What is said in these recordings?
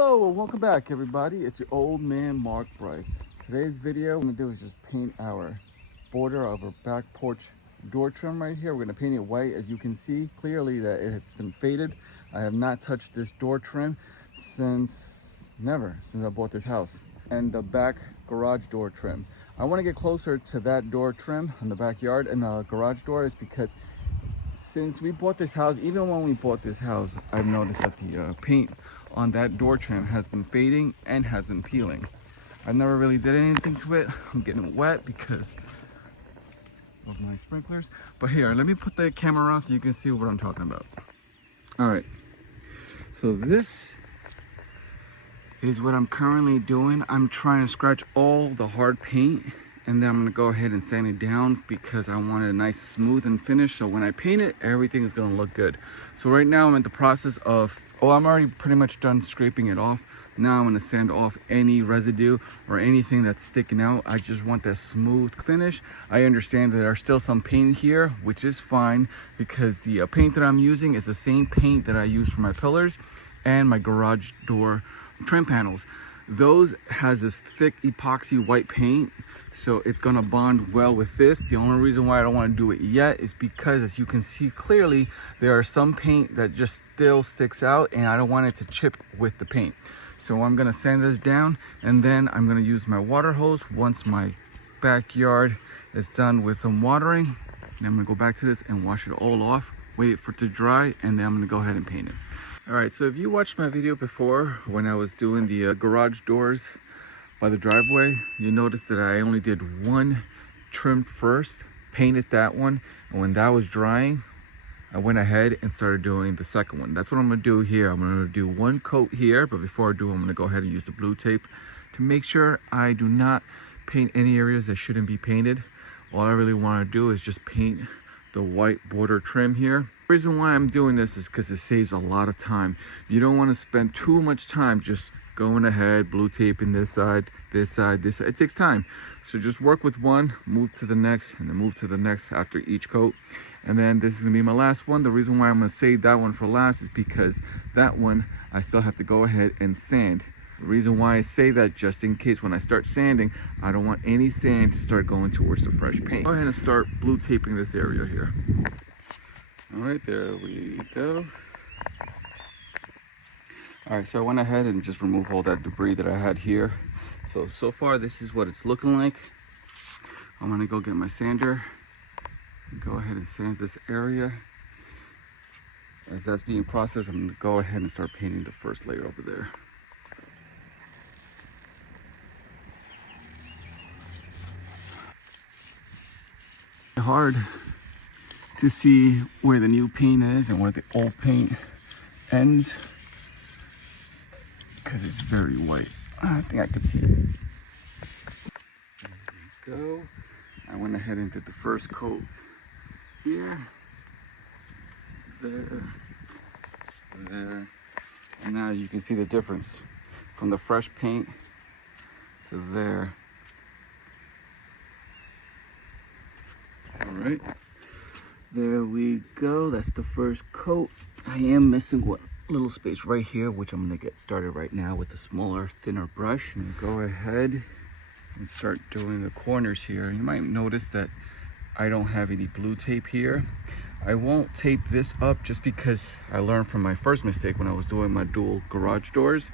Hello and welcome back everybody. It's your old man Mark Bryce. Today's video I'm gonna do is just paint our border of our back porch door trim right here. We're gonna paint it white. As you can see clearly that it's been faded. I have not touched this door trim since I bought this house. And the back garage door trim. I want to get closer to that door trim in the backyard, and the garage door is because since we bought this house, even when we bought this house, I've noticed that the paint on that door trim has been fading and has been peeling. I never really did anything to it. I'm getting wet because of my sprinklers. But here, let me put the camera on so you can see what I'm talking about. All right, so this is what I'm currently doing. I'm trying to scratch all the hard paint, and then I'm gonna go ahead and sand it down because I want it a nice smooth and finish. So when I paint it, everything is gonna look good. So right now I'm in the process of, I'm already pretty much done scraping it off. Now I'm gonna sand off any residue or anything that's sticking out. I just want that smooth finish. I understand that there are still some paint here, which is fine because the paint that I'm using is the same paint that I use for my pillars and my garage door trim panels. Those has this thick epoxy white paint, so it's gonna bond well with this. The only reason why I don't want to do it yet is because, as you can see clearly, there are some paint that just still sticks out and I don't want it to chip with the paint. So I'm gonna sand this down, and then I'm gonna use my water hose once my backyard is done with some watering. And I'm gonna go back to this and wash it all off, wait for it to dry, and then I'm gonna go ahead and paint it. All right, so if you watched my video before when I was doing the garage doors by the driveway, you noticed that I only did one trim first, painted that one, and when that was drying, I went ahead and started doing the second one. That's what I'm gonna do here. I'm gonna do one coat here, but before I do, I'm gonna go ahead and use the blue tape to make sure I do not paint any areas that shouldn't be painted. All I really wanna do is just paint the white border trim here. The reason why I'm doing this is because it saves a lot of time. You don't want to spend too much time just going ahead, blue taping this side, this side, this side. It takes time. So just work with one, move to the next, and then move to the next after each coat. And then this is gonna be my last one. The reason why I'm gonna save that one for last is because that one, I still have to go ahead and sand. The reason why I say that, just in case when I start sanding, I don't want any sand to start going towards the fresh paint. Go ahead and start blue taping this area here. All right, there we go. All right, so I went ahead and just removed all that debris that I had here. So far, this is what it's looking like. I'm gonna go get my sander and go ahead and sand this area. As that's being processed, I'm gonna go ahead and start painting the first layer over there. Hard to see where the new paint is and where the old paint ends because it's very white. I think I can see it. There we go. I went ahead and did the first coat here, there, there, and now you can see the difference from the fresh paint to there. All right, there we go. That's the first coat. I am missing one little space right here, which I'm gonna get started right now with a smaller, thinner brush. And go ahead and start doing the corners here. You might notice that I don't have any blue tape here. I won't tape this up just because I learned from my first mistake when I was doing my dual garage doors,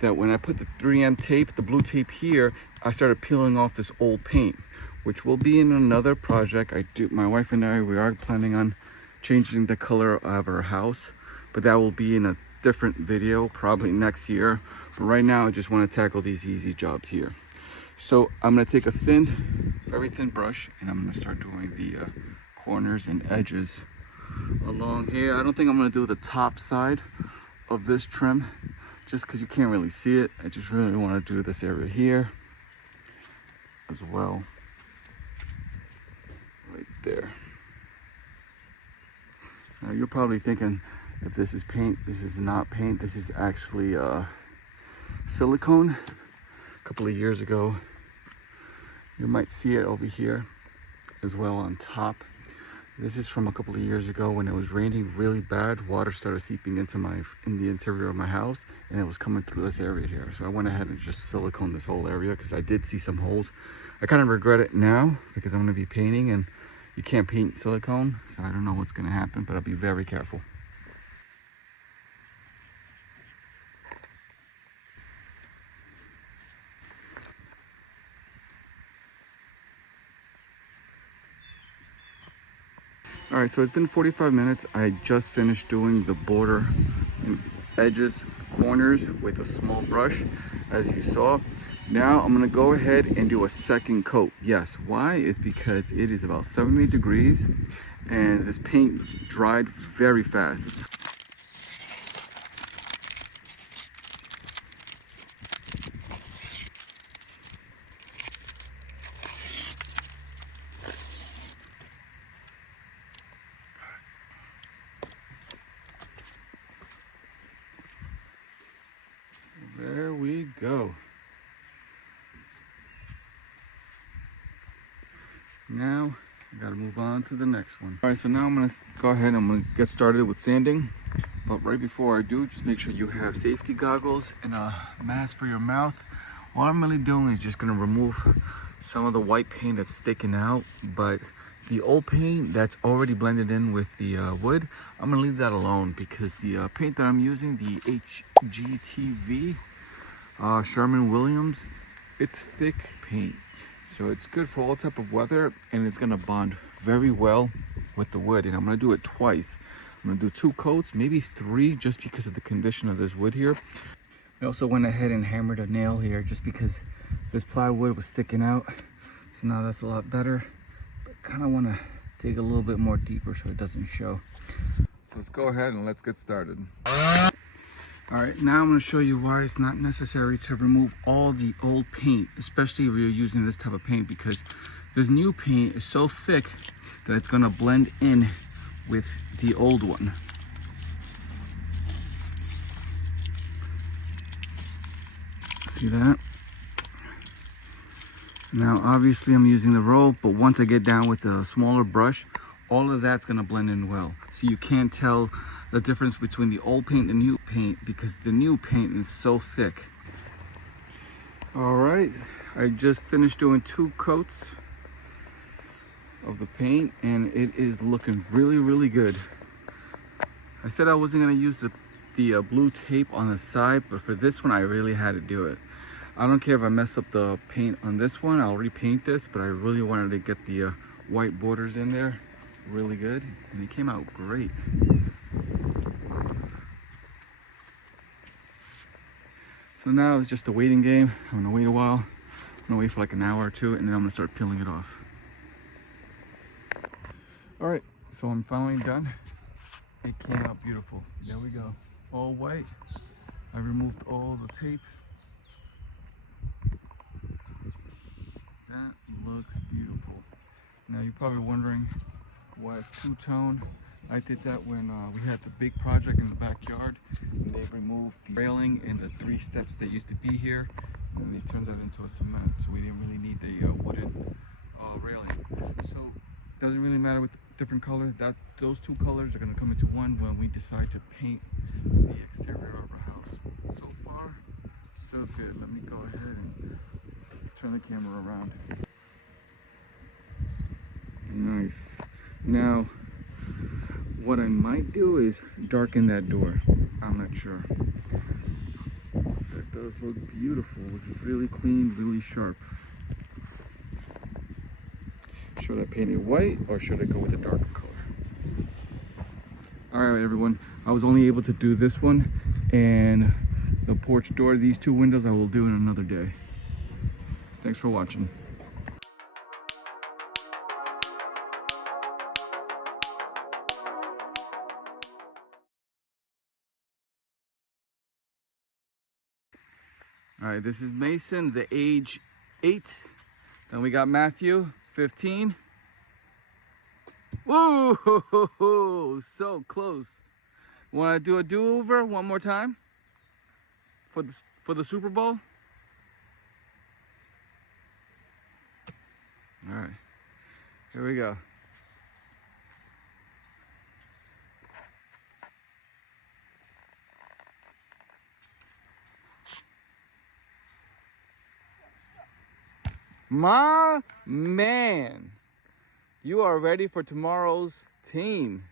that when I put the 3M tape, the blue tape here, I started peeling off this old paint, which will be in another project. My wife and I, we are planning on changing the color of our house, but that will be in a different video, probably next year. But right now, I just want to tackle these easy jobs here. So I'm gonna take a very thin brush, and I'm gonna start doing the corners and edges along here. I don't think I'm gonna do the top side of this trim, just because you can't really see it. I just really want to do this area here as well. Right there. Now you're probably thinking, if this is paint, this is not paint. This is actually silicone. A couple of years ago, you might see it over here as well on top. This is from a couple of years ago when it was raining really bad. Water started seeping into in the interior of my house, and it was coming through this area here. So I went ahead and just silicone this whole area because I did see some holes. I kind of regret it now because I'm going to be painting, and you can't paint silicone, so I don't know what's going to happen, but I'll be very careful. All right, so it's been 45 minutes. I just finished doing the border and edges, corners with a small brush, as you saw. Now I'm gonna go ahead and do a second coat. Yes, why? Is because it is about 70 degrees and this paint dried very fast. There we go. Now I gotta move on to the next one. All right, so now I'm gonna go ahead and I'm gonna get started with sanding. But right before I do, just make sure you have safety goggles and a mask for your mouth. All I'm really doing is just gonna remove some of the white paint that's sticking out, but the old paint that's already blended in with the wood, I'm gonna leave that alone because the paint that I'm using, the HGTV Sherwin Williams, it's thick paint. So it's good for all type of weather, and it's gonna bond very well with the wood. And I'm gonna do it twice. I'm gonna do 2 coats, maybe 3, just because of the condition of this wood here. I also went ahead and hammered a nail here just because this plywood was sticking out. So now that's a lot better. But kind of want to dig a little bit more deeper so it doesn't show. So let's go ahead and let's get started. All right, now I'm going to show you why it's not necessary to remove all the old paint, especially if you're using this type of paint, because this new paint is so thick that it's going to blend in with the old one. See that? Now obviously I'm using the roll, but once I get down with a smaller brush, all of that's going to blend in well. So you can't tell the difference between the old paint and the new paint because the new paint is so thick. All right, I just finished doing 2 coats of the paint and it is looking really, really good. I said I wasn't going to use the blue tape on the side, but for this one I really had to do it. I don't care if I mess up the paint on this one, I'll repaint this, but I really wanted to get the white borders in there really good, and it came out great. So now it's just a waiting game. I'm gonna wait a while. I'm gonna wait for like an hour or 2, and then I'm gonna start peeling it off. All right, so I'm finally done. It came out beautiful. There we go, all white. I removed all the tape. That looks beautiful. Now you're probably wondering why it's two-tone. I did that when we had the big project in the backyard, and they removed the railing and the 3 steps that used to be here, and they turned that into a cement, so we didn't really need the wooden railing. So it doesn't really matter with different colors. Those 2 colors are going to come into one when we decide to paint the exterior of our house. So far, so good. Let me go ahead and turn the camera around. Nice. Now, what I might do is darken that door. I'm not sure. That does look beautiful. Looks really clean, really sharp. Should I paint it white or should I go with a darker color? All right, everyone. I was only able to do this one, and the porch door, these 2 windows, I will do in another day. Thanks for watching. All right, this is Mason, the age 8. Then we got Matthew, 15. Whoa, so close. Want to do a do-over one more time for the Super Bowl? All right, here we go. My man, you are ready for tomorrow's team.